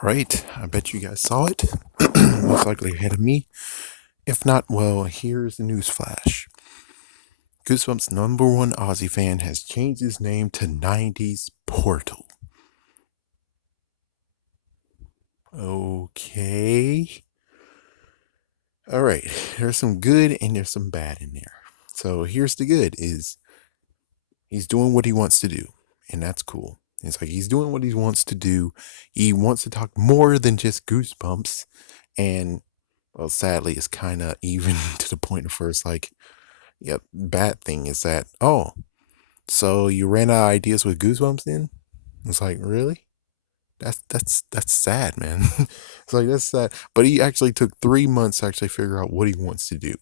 All right, I bet you guys saw it. Most likely ahead of me. If not, well, here's the news flash. Goosebumps' number one Aussie fan has changed his name to 90s Portal. Okay. All right, there's some good and there's some bad in there. So here's the good is he's doing what he wants to do, and that's cool. It's like he's doing what he wants to do. He wants to talk more than just Goosebumps, and well, sadly, it's kind of even to the point of where it's like, yep, bad thing is that, oh, so you ran out of ideas with Goosebumps then? It's like, really? That's sad, man. It's like that's sad. But he actually took 3 months to actually figure out what he wants to do.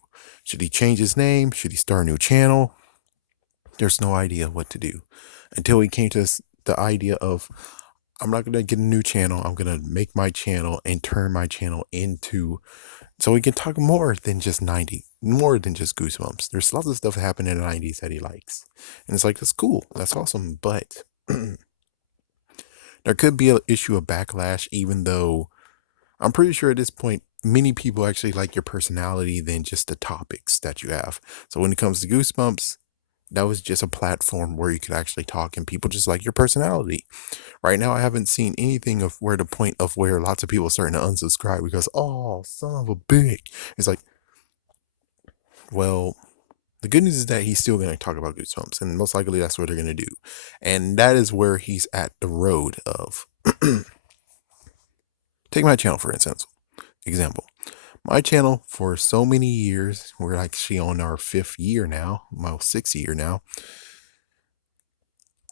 Should he change his name? Should he start a new channel? There's no idea what to do. Until he came to the idea of I'm not gonna get a new channel. I'm gonna make my channel and turn my channel into so we can talk more than just 90, more than just Goosebumps. There's lots of stuff that happened in the 90s that he likes. And it's like, that's cool. That's awesome. But there could be an issue of backlash, even though I'm pretty sure at this point, many people actually like your personality than just the topics that you have. So when it comes to Goosebumps, that was just a platform where you could actually talk and people just like your personality. Right now, I haven't seen anything of where the point of where lots of people are starting to unsubscribe because, oh, son of a bitch. It's like, well, the good news is that he's still going to talk about Goosebumps, and most likely that's what they're going to do. And that is where he's at the road of. Take my channel, for instance. Example. My channel, for so many years, we're actually on our 5th year now, my 6th year now.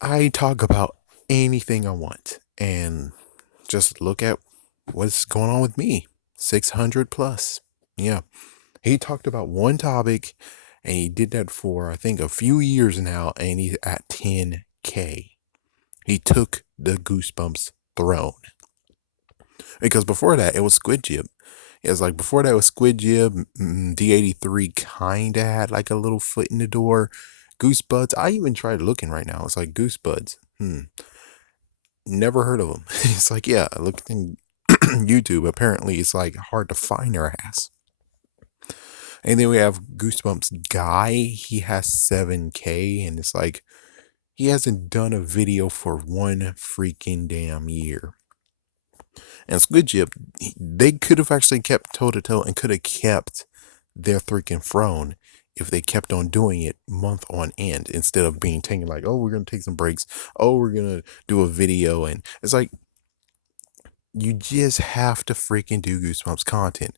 I talk about anything I want and just look at what's going on with me. 600 plus. Yeah. He talked about one topic and he did that for, I think, a few years now, and he's at 10K. He took the Goosebumps throne. Because before that, it was Squid Jib. It's like before that was Squid Jib. D83 kind of had like a little foot in the door. Goosebuds. I even tried looking right now. It's like Goosebuds. Never heard of them. It's like, yeah, I looked in YouTube. Apparently, it's like hard to find their ass. And then we have Goosebumps Guy. He has 7K, and it's like he hasn't done a video for one freaking damn year. And Squid Jib, they could have actually kept toe to toe and could have kept their freaking throne if they kept on doing it month on end instead of being taken like, oh, we're gonna take some breaks. Oh, we're gonna do a video, and it's like you just have to freaking do Goosebumps content.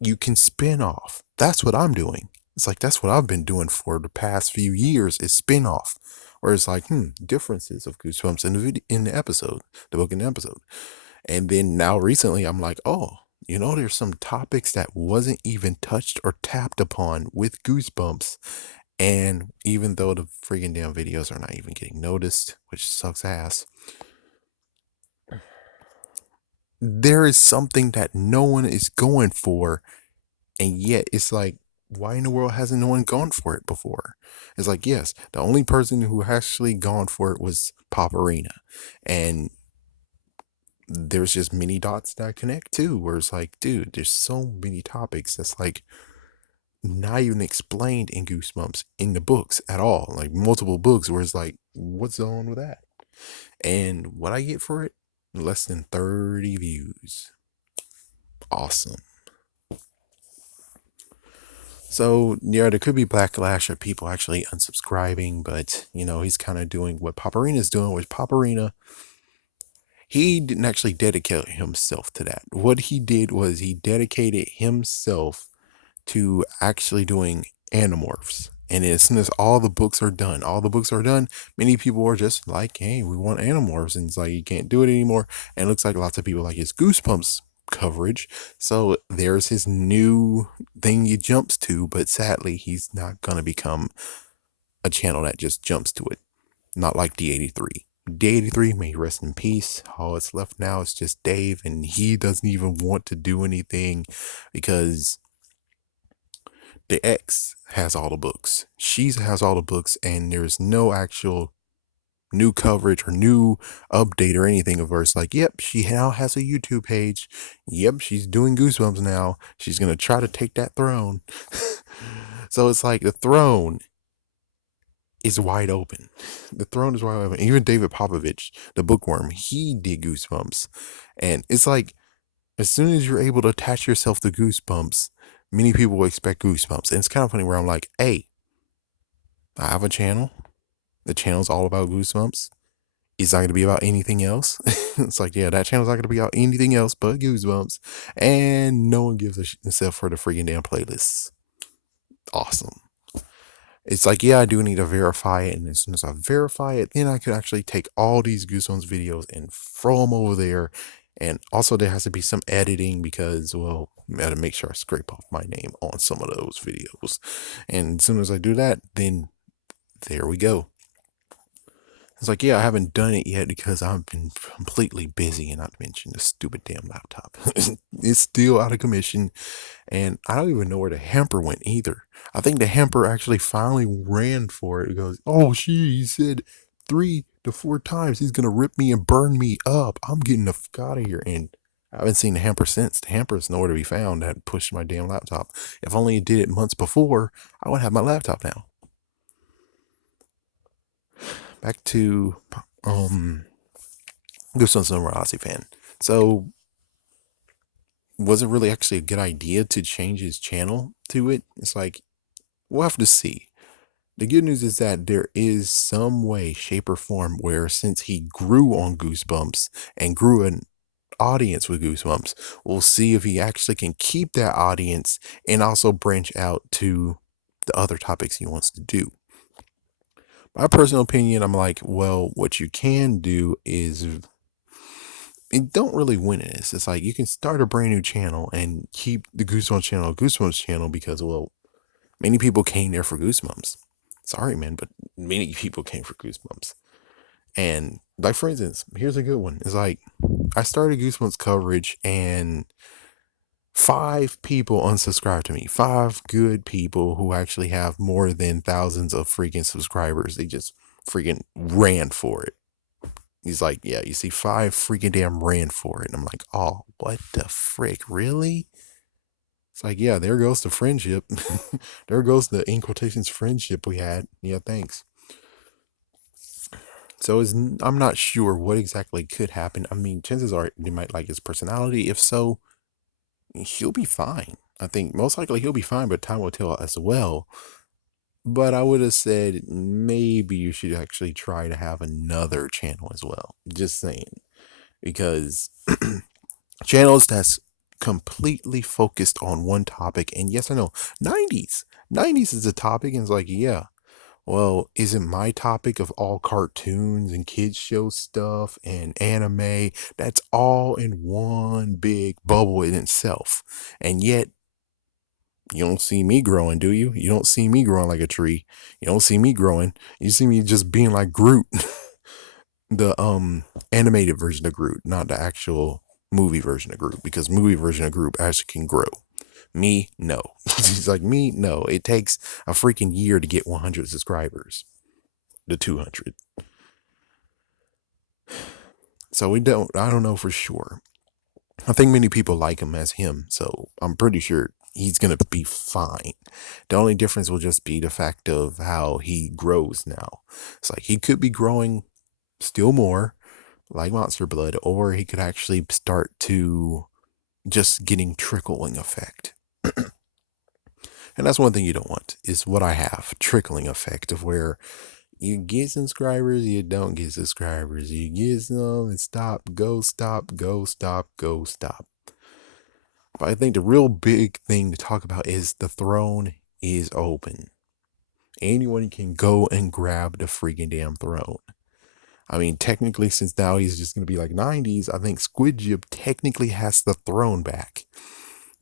You can spin off. That's what I'm doing. It's like that's what I've been doing for the past few years is spin off. Where it's like, differences of Goosebumps in the video in the episode, the book in the episode. And then now recently I'm like, oh, there's some topics that wasn't even touched or tapped upon with Goosebumps. And even though the freaking damn videos are not even getting noticed, which sucks ass, there is something that no one is going for. And yet it's like, why in the world hasn't no one gone for it before? It's like, yes, the only person who actually gone for it was Paparina. And there's just many dots that connect too, where it's like, dude, there's so many topics that's like not even explained in Goosebumps in the books at all. Like multiple books where it's like, what's on with that? And what I get for it, less than 30 views. Awesome. So yeah, there could be backlash of people actually unsubscribing, but he's kind of doing what Paparina's doing, which Paparina, he didn't actually dedicate himself to that. What he did was he dedicated himself to actually doing Animorphs. And as soon as all the books are done, many people are just like, hey, we want Animorphs. And it's like, you can't do it anymore. And it looks like lots of people like his Goosebumps coverage. So there's his new thing he jumps to. But sadly, he's not going to become a channel that just jumps to it. Not like D83. D83 may rest in peace. All it's left now is just Dave. And he doesn't even want to do anything because the ex has all the books. She has all the books, and there's no actual new coverage or new update or anything of her. It's like, yep, she now has a YouTube page. Yep, she's doing Goosebumps now. She's gonna try to take that throne. So it's like the throne is wide open. The throne is wide open. Even David Popovich, the bookworm, he did Goosebumps. And it's like, as soon as you're able to attach yourself to Goosebumps, many people will expect Goosebumps. And it's kind of funny where I'm like, hey, I have a channel. The channel's all about Goosebumps. It's not going to be about anything else. It's like, yeah, that channel's not going to be about anything else but Goosebumps. And no one gives a shit except for the freaking damn playlists. Awesome. It's like, yeah, I do need to verify it. And as soon as I verify it, then I could actually take all these Goosebumps videos and throw them over there. And also, there has to be some editing because, well, I got to make sure I scrape off my name on some of those videos. And as soon as I do that, then there we go. It's like, yeah, I haven't done it yet because I've been completely busy, and not to mention the stupid damn laptop. It's still out of commission, and I don't even know where the hamper went either. I think the hamper actually finally ran for it. It goes, oh, he said 3 to 4 times he's gonna rip me and burn me up. I'm getting the fuck out of here. And I haven't seen the hamper since. The hamper is nowhere to be found. I had pushed my damn laptop. If only it did it months before, I would have my laptop now. Back to Goosebumps numerosity fan. So, was it really actually a good idea to change his channel to it? It's like, we'll have to see. The good news is that there is some way, shape, or form where since he grew on Goosebumps and grew an audience with Goosebumps, we'll see if he actually can keep that audience and also branch out to the other topics he wants to do. My personal opinion, I'm like, well, what you can do is it don't really win in this. It's like you can start a brand new channel and keep the Goosebumps channel because, well, many people came there for Goosebumps. Sorry, man, but many people came for Goosebumps. And like, for instance, here's a good one. It's like I started Goosebumps coverage and 5 people unsubscribed to me. 5 good people who actually have more than thousands of freaking subscribers. They just freaking ran for it. He's like, yeah, you see, 5 freaking damn ran for it. And I'm like, oh, what the frick? Really? It's like, yeah, there goes the friendship. There goes the, in quotations, friendship we had. Yeah, thanks. So I'm not sure what exactly could happen. I mean, chances are they might like his personality. If so, he'll be fine. I think most likely he'll be fine, but time will tell as well. But I would have said maybe you should actually try to have another channel as well. Just saying. Because channels that's completely focused on one topic, and yes, I know 90s is a topic, and it's like, yeah, well, isn't my topic of all cartoons and kids show stuff and anime, that's all in one big bubble in itself. And yet you don't see me growing, do you? You don't see me growing like a tree. You don't see me growing. You see me just being like Groot. The animated version of Groot, not the actual movie version of Groot, because movie version of Groot actually can grow. Me, no. He's like, me, no. It takes a freaking year to get 100 subscribers to 200. So I don't know for sure. I think many people like him as him, so I'm pretty sure he's gonna be fine. The only difference will just be the fact of how he grows now. It's like he could be growing still more like Monster Blood, or he could actually start to just getting trickling effect. And that's one thing you don't want, is what I have, trickling effect, of where you get subscribers, you don't get subscribers, you get some and stop, go, stop, go, stop, go, stop. But I think the real big thing to talk about is the throne is open. Anyone can go and grab the freaking damn throne. I mean, technically, since now he's just going to be like 90s, I think Squid Jib technically has the throne back.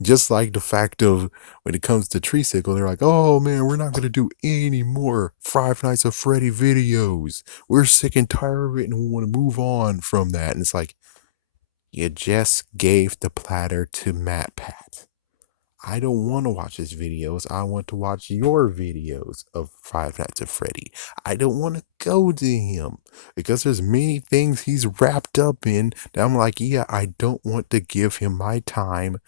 Just like the fact of when it comes to Treesicle, they're like, oh man, we're not going to do any more Five Nights at Freddy videos. We're sick and tired of it and we want to move on from that. And it's like, you just gave the platter to MatPat. I don't want to watch his videos. I want to watch your videos of Five Nights at Freddy. I don't want to go to him because there's many things he's wrapped up in that I'm like, yeah, I don't want to give him my time,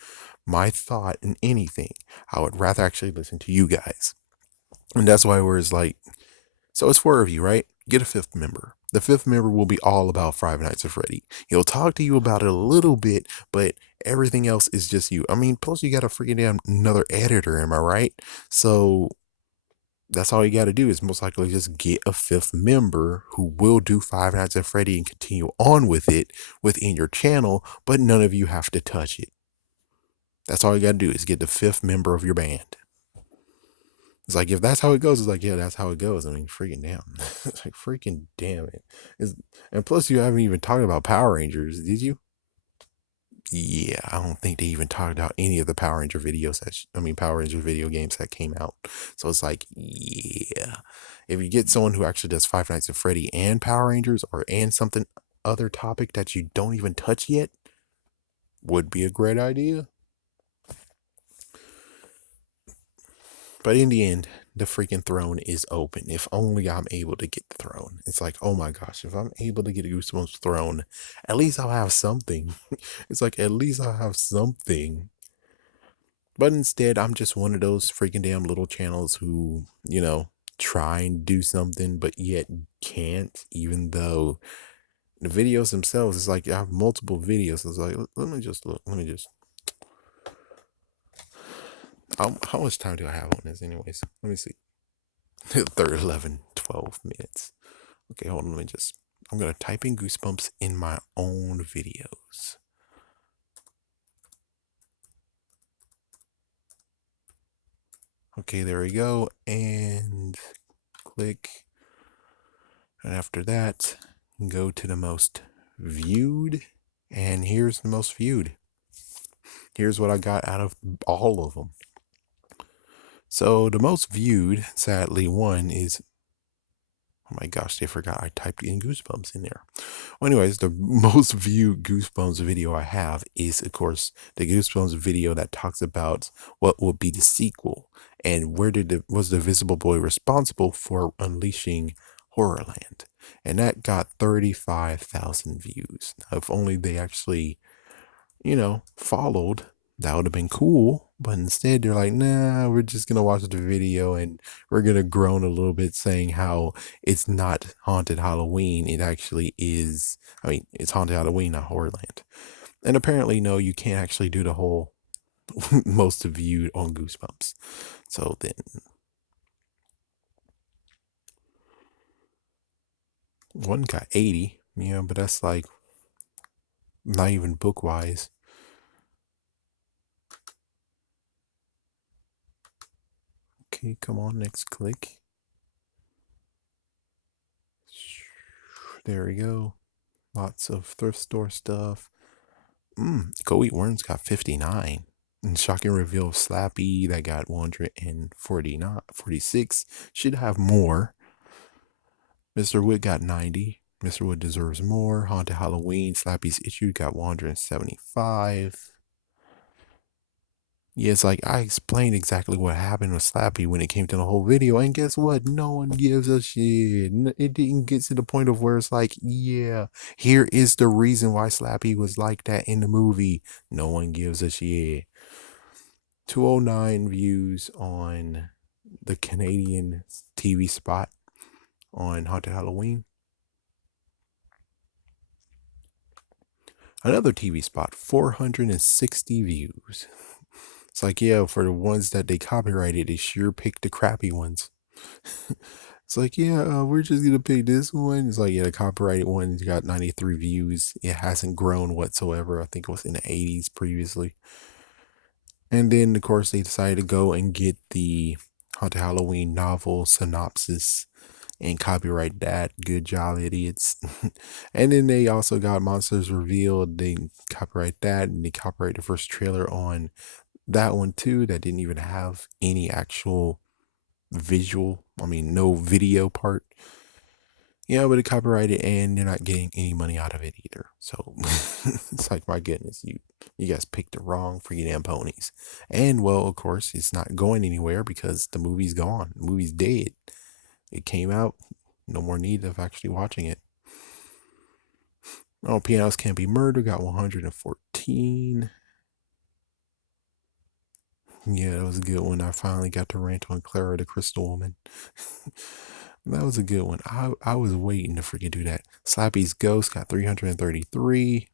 my thought, in anything. I would rather actually listen to you guys. And that's why we're like, so it's four of you, right? Get a fifth member. The fifth member will be all about Five Nights at Freddy. He'll talk to you about it a little bit, but everything else is just you. I mean, plus you got a freaking damn another editor, am I right? So that's all you got to do is most likely just get a fifth member who will do Five Nights at Freddy and continue on with it within your channel, but none of you have to touch it. That's all you got to do is get the fifth member of your band. It's like, if that's how it goes, it's like, yeah, that's how it goes. I mean, freaking damn. It's like, freaking damn it. And plus, you haven't even talked about Power Rangers, did you? Yeah, I don't think they even talked about any of the Power Ranger videos Power Ranger video games that came out. So it's like, yeah. If you get someone who actually does Five Nights at Freddy and Power Rangers and something other topic that you don't even touch yet, would be a great idea. But in the end, the freaking throne is open. If only I'm able to get the throne. It's like, oh my gosh, if I'm able to get a Goosebumps throne, at least I'll have something. It's like, at least I'll have something. But instead, I'm just one of those freaking damn little channels who, try and do something, but yet can't, even though the videos themselves, it's like I have multiple videos. It's like, let me just look. How much time do I have on this, anyways? Let me see. 11, 12 minutes. Okay, hold on. I'm going to type in Goosebumps in my own videos. Okay, there we go. And click. And after that, go to the most viewed. And here's the most viewed. Here's what I got out of all of them. So the most viewed, sadly, one is, oh my gosh, they forgot I typed in Goosebumps in there. Well, anyways, the most viewed Goosebumps video I have is, of course, the Goosebumps video that talks about what will be the sequel and was the Visible Boy responsible for unleashing Horrorland. And that got 35,000 views. Now, if only they actually, followed, that would have been cool. But instead, they're like, nah, we're just going to watch the video and we're going to groan a little bit saying how it's not Haunted Halloween. It actually is. I mean, it's Haunted Halloween, not Horrorland. And apparently, no, you can't actually do the whole most viewed on Goosebumps. So then, one got 80. Yeah, but that's like not even book wise. Okay, come on, next click. There we go. Lots of thrift store stuff. Go Eat Worms got 59. And Shocking Reveal of Slappy that got 146. Should have more. Mr. Wood got 90. Mr. Wood Deserves More. Haunted Halloween. Slappy's Issue got 175. Yeah, it's like I explained exactly what happened with Slappy when it came to the whole video, and guess what? No one gives a shit. It didn't get to the point of where it's like, yeah, here is the reason why Slappy was like that in the movie. No one gives a shit. 209 views on the Canadian TV spot on Haunted Halloween. Another TV spot, 460 views. It's like, yeah, for the ones that they copyrighted, they sure picked the crappy ones. It's like, yeah, we're just gonna pick this one. It's like, yeah, the copyrighted one got 93 views. It hasn't grown whatsoever. I think it was in the 80s previously. And then, of course, they decided to go and get the Haunted Halloween novel synopsis and copyright that. Good job, idiots. And then they also got Monsters Revealed. They copyright that, and they copyright the first trailer on that one too, that didn't even have any actual no video part. Yeah, but it copyrighted and you're not getting any money out of it either. So it's like, my goodness, You guys picked the wrong freaking damn ponies. And well, of course, it's not going anywhere because the movie's gone. The movie's dead. It came out. No more need of actually watching it. Oh, Pianos Can't Be Murdered got 114. Yeah, that was a good one. I finally got to rant on Clara the Crystal Woman. That was a good one. I was waiting to freaking do that. Slappy's Ghost got 333.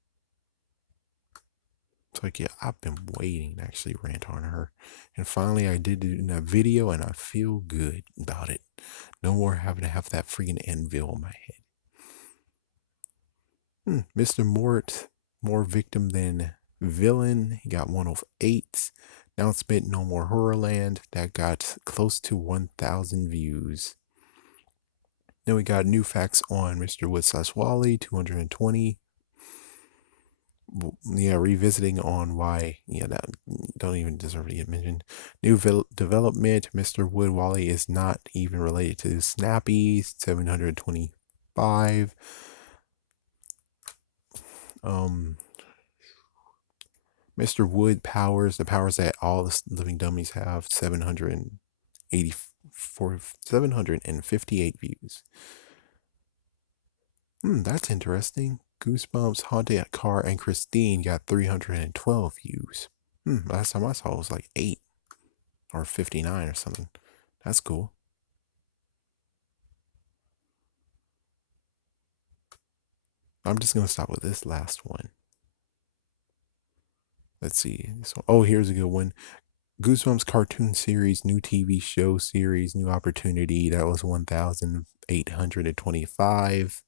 It's like, yeah, I've been waiting to actually rant on her. And finally, I did it in that video, and I feel good about it. No more having to have that freaking anvil on my head. Mr. Mort, more victim than villain. He got 108. Now it's been No More Horrorland. That got close to 1,000 views. Then we got new facts on Mr. Wood / Wally, 220. Yeah, revisiting on why, yeah, that don't even deserve to get mentioned. New development, Mr. Wood Wally is not even related to Snappy, 725. Mr. Wood powers, the powers that all the living dummies have, 758 views. That's interesting. Goosebumps, Haunted Car, and Christine got 312 views. Last time I saw it was like 8 or 59 or something. That's cool. I'm just going to stop with this last one. Let's see. Oh, here's a good one. Goosebumps cartoon series, new TV show series, new opportunity. That was 1,825.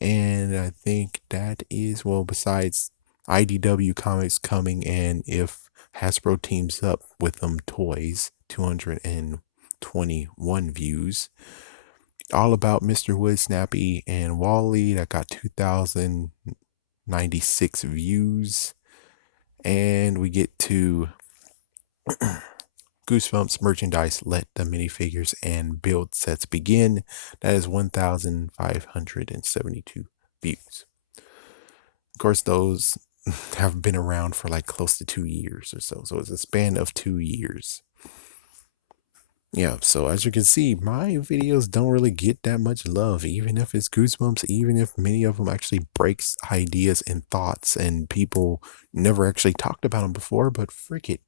And I think that is, well, besides IDW Comics coming, and if Hasbro teams up with them toys, 221 views. All About Mr. Wood, Snappy, and Wally, that got 2,096 views. And we get to Goosebumps merchandise, Let the Minifigures and Build Sets Begin. That is 1,572 views. Of course, those have been around for like close to 2 years or so. So it's a span of 2 years. Yeah, so as you can see, my videos don't really get that much love, even if it's Goosebumps, even if many of them actually breaks ideas and thoughts and people never actually talked about them before, but frick it.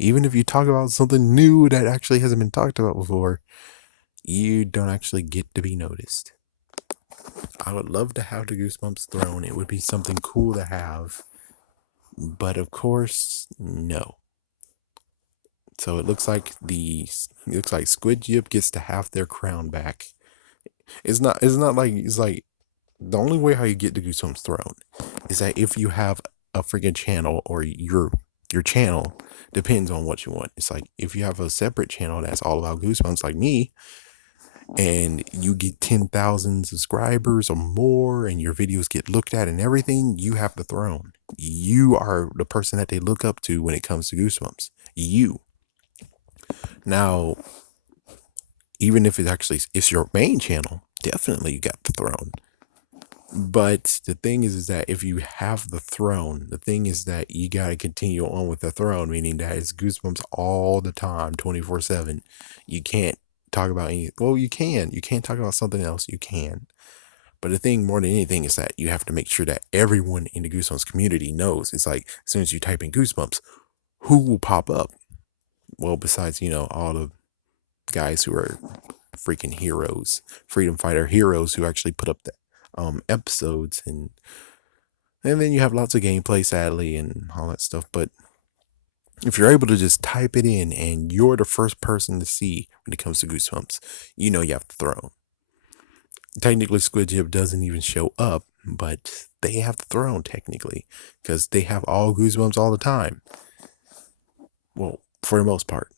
Even if you talk about something new that actually hasn't been talked about before, you don't actually get to be noticed. I would love to have the Goosebumps throne. It would be something cool to have. But of course, no. So it looks like Squid Jib gets to have their crown back. It's not like, it's like the only way how you get the Goosebumps throne is that if you have a freaking channel, or your channel depends on what you want. It's like if you have a separate channel that's all about Goosebumps like me, and you get 10,000 subscribers or more, and your videos get looked at and everything, you have the throne. You are the person that they look up to when it comes to Goosebumps. You. Now, even if it's your main channel, definitely you got the throne. But the thing is that if you have the throne, the thing is that you got to continue on with the throne, meaning that it's Goosebumps all the time, 24/7. You can't talk about any, well, you can't talk about something else. You can. But the thing more than anything is that you have to make sure that everyone in the Goosebumps community knows. It's like, as soon as you type in Goosebumps, who will pop up? Well, besides, all the guys who are freaking heroes, freedom fighter heroes who actually put up the episodes, and then you have lots of gameplay, sadly, and all that stuff. But if you're able to just type it in and you're the first person to see when it comes to Goosebumps, you have the throne. Technically, Squid Jib doesn't even show up, but they have the throne technically, because they have all Goosebumps all the time. Well, for the most part.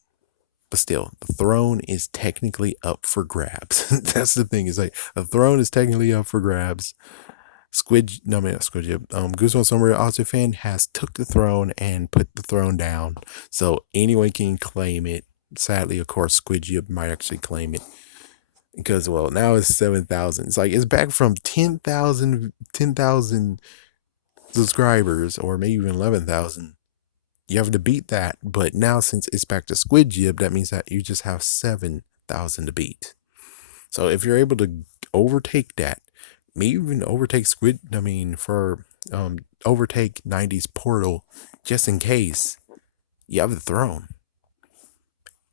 But still, the throne is technically up for grabs. That's the thing. Is like, the throne is technically up for grabs. Not Squid Jib. Goosebumps Somewhere Austin fan has took the throne and put the throne down, so anyone can claim it. Sadly, of course, Squid Jib might actually claim it because, well, now it's 7,000. It's like it's back from 10,000 subscribers, or maybe even 11,000. You have to beat that. But now, since it's back to Squid Jib, that means that you just have 7,000 to beat. So if you're able to overtake that, maybe even overtake Squid, I mean, overtake 90s Portal, just in case, you have the throne.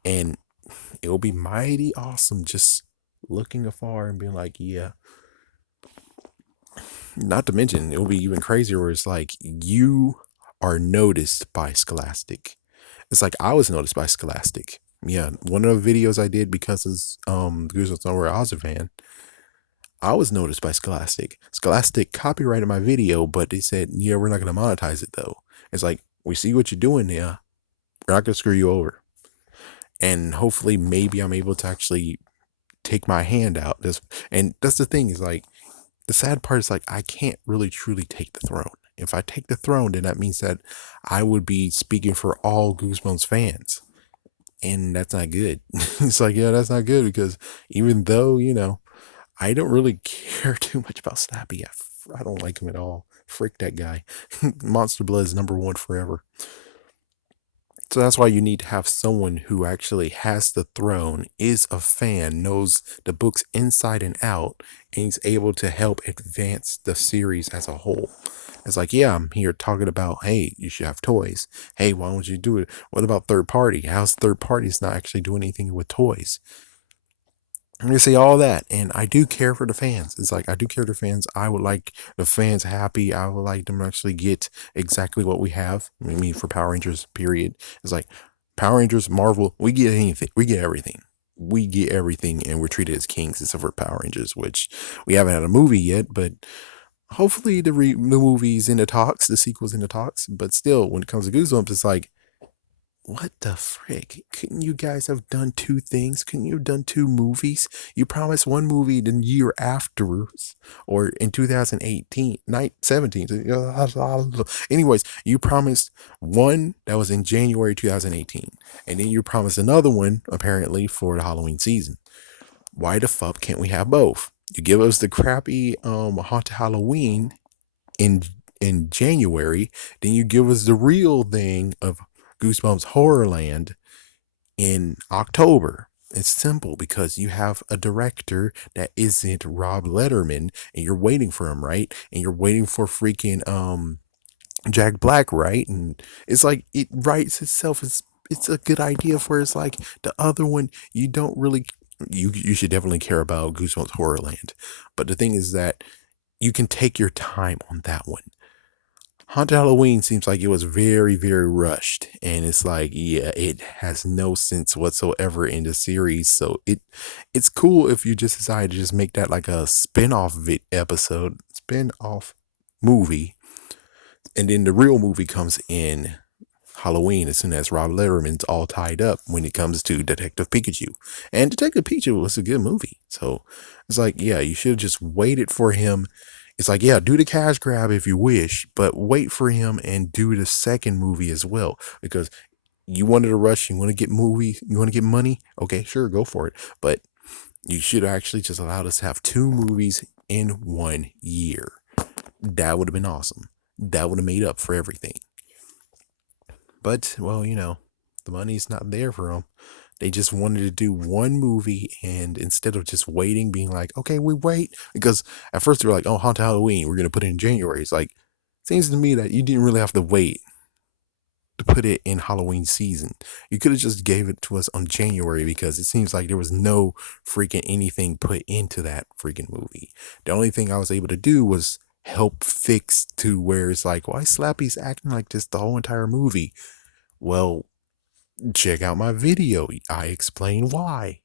And it will be mighty awesome just looking afar and being like, yeah. Not to mention, it will be even crazier where it's like you are noticed by Scholastic. It's like I was noticed by Scholastic. Yeah, one of the videos I did because of Goosebumps Nowhere Ozavan, I was noticed by Scholastic. Scholastic copyrighted my video, but they said, yeah, we're not going to monetize it though. It's like, we see what you're doing there. We're not going to screw you over. And hopefully, maybe I'm able to actually take my hand out. And that's the thing, is like, the sad part is like, I can't really truly take the throne. If I take the throne, then that means that I would be speaking for all Goosebumps fans. And that's not good. It's like, yeah, that's not good, because even though, I don't really care too much about Slappy. I don't like him at all. Frick that guy. Monster Blood is number one forever. So that's why you need to have someone who actually has the throne, is a fan, knows the books inside and out, and he's able to help advance the series as a whole. It's like, yeah, I'm here talking about, hey, you should have toys. Hey, why don't you do it? What about third party? How's third parties not actually doing anything with toys? You see all that, and I do care for the fans. It's like, I do care for the fans. I would like the fans happy. I would like them to actually get exactly what we have. I mean, for Power Rangers, period. It's like Power Rangers, Marvel, we get anything. We get everything. We get everything, and we're treated as kings, except for Power Rangers, which we haven't had a movie yet, but hopefully the movie's in the talks, the sequel's in the talks. But still, when it comes to Goosebumps, it's like, what the frick? Couldn't you guys have done two things? Couldn't you have done two movies? You promised one movie the year afterwards, or in 2018, 17. Anyways, you promised one that was in January 2018, and then you promised another one, apparently, for the Halloween season. Why the fuck can't we have both? You give us the crappy Haunted Halloween in January, then you give us the real thing of Goosebumps Horrorland in October. It's simple, because you have a director that isn't Rob Letterman, and you're waiting for him, right? And you're waiting for freaking Jack Black, right? And it's like, it writes itself. It's a good idea for, it's like the other one, you don't really, you should definitely care about Goosebumps Horrorland. But the thing is that you can take your time on that one. Haunted Halloween seems like it was very, very rushed, and it's like, yeah, it has no sense whatsoever in the series. So it's cool if you just decide to just make that like a spin-off spin-off movie, and then the real movie comes in Halloween, as soon as Rob Letterman's all tied up when it comes to Detective Pikachu. And Detective Pikachu was a good movie. So it's like, yeah, you should have just waited for him. It's like, yeah, do the cash grab if you wish, but wait for him and do the second movie as well. Because you wanted to rush, you want to get you want to get money. Okay, sure, go for it. But you should actually just allowed us to have two movies in 1 year. That would have been awesome. That would have made up for everything. But, well, the money's not there for them. They just wanted to do one movie, and instead of just waiting, being like, okay, we wait. Because at first they were like, oh, Haunted Halloween, we're going to put it in January. It's like, seems to me that you didn't really have to wait to put it in Halloween season. You could have just gave it to us on January, because it seems like there was no freaking anything put into that freaking movie. The only thing I was able to do was help fix to where it's like, why Slappy's acting like this the whole entire movie? Well, check out my video. I explain why.